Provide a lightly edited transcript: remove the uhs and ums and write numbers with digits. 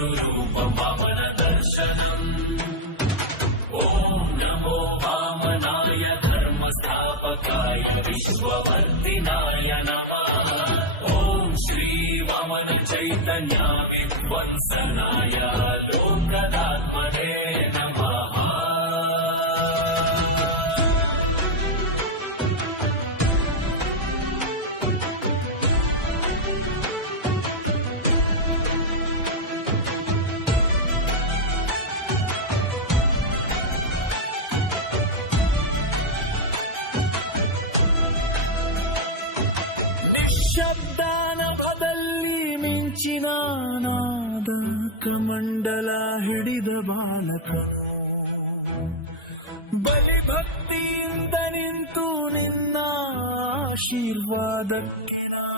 विष्णुरूपं वामनदर्शनम् ॐ नमो वामनाय धर्मस्थापकाय विश्ववर्धिनाय नमः ॐ श्रीवामन चैतन्य विध्वंसनाय लोकदात्मने नमः। ಶಬ್ದಾನಭದಲ್ಲಿ ಮಿಂಚಿನ ನಾದ ಕಮಂಡಲ ಹಿಡಿದ ಬಾಲಕ ಬಲಿಭಕ್ತಿಯಿಂದ ನಿಂತು ನಿನ್ನ ಆಶೀರ್ವಾದಕ್ಕೆ